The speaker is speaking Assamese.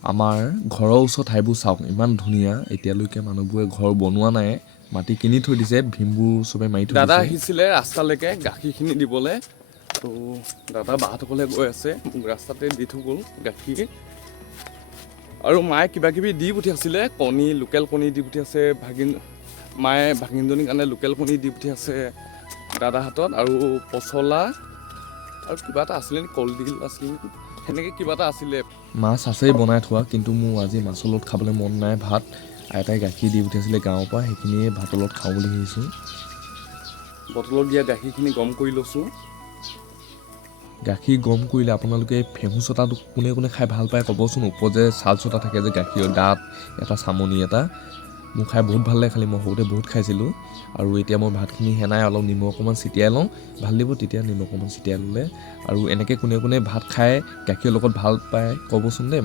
আমাৰ ঘৰৰ ওচৰৰ ঠাইবোৰ চাওক ইমান ধুনীয়া। এতিয়ালৈকে মানুহবোৰে ঘৰ বনোৱা নাই, মাটি কিনি থৈ দিছে, ভীমবোৰ চবে মাৰি থৈ দাদা দিছে। আহিছিলে ৰাস্তালৈকে গাখীৰখিনি দিবলৈ, তো দাদা বাহঁতসকলে গৈ আছে, মোক ৰাস্তাতে দি থৈ গ'ল গাখীৰ। আৰু মায়ে কিবাকিবি দি পঠিয়াইছিলে, কণী, লোকেল কণী দি পঠিয়াইছে, মায়ে ভাগিনজনীৰ কাৰণে লোকেল কণী দি পঠিয়াইছে দাদাৰ হাতত, আৰু পচলা আৰু কিবা এটা আছিলে নেকি, কলডিল আছিলে নেকি, সেনেকৈ কিবা এটা আছিলে। মাছ আছেই বনাই থোৱা, কিন্তু মোৰ আজি মাছৰ লগত খাবলৈ মন নাই। ভাত আইতাই গাখীৰ দি পঠিয়াইছিলে গাঁৱৰ পৰা, সেইখিনিয়ে ভাতৰ লগত খাওঁ বুলি ভাবিছোঁ। বটলত দিয়া গাখীৰখিনি গৰম কৰি লৈছোঁ। গাখীৰ গৰম কৰিলে আপোনালোকে ফেহু চটাটো কোনে কোনে খাই ভাল পায় ক'বচোন। ওপৰত যে ছাল চটা থাকে যে গাখীৰৰ দাঁত এটা, চামনি এটা, মোৰ খাই বহুত ভাল লাগে। খালি মই সৰুতে বহুত খাইছিলোঁ। আৰু এতিয়া মই ভাতখিনি সেনাই অলপ নিমখ অকণমান ছিটিয়াই লওঁ, ভাল দিব তেতিয়া নিমখ অকণমান ছিটিয়াই ল'লে। আৰু এনেকৈ কোনে কোনে ভাত খাই গাখীৰৰ লগত ভাল পায় ক'বচোন দেই।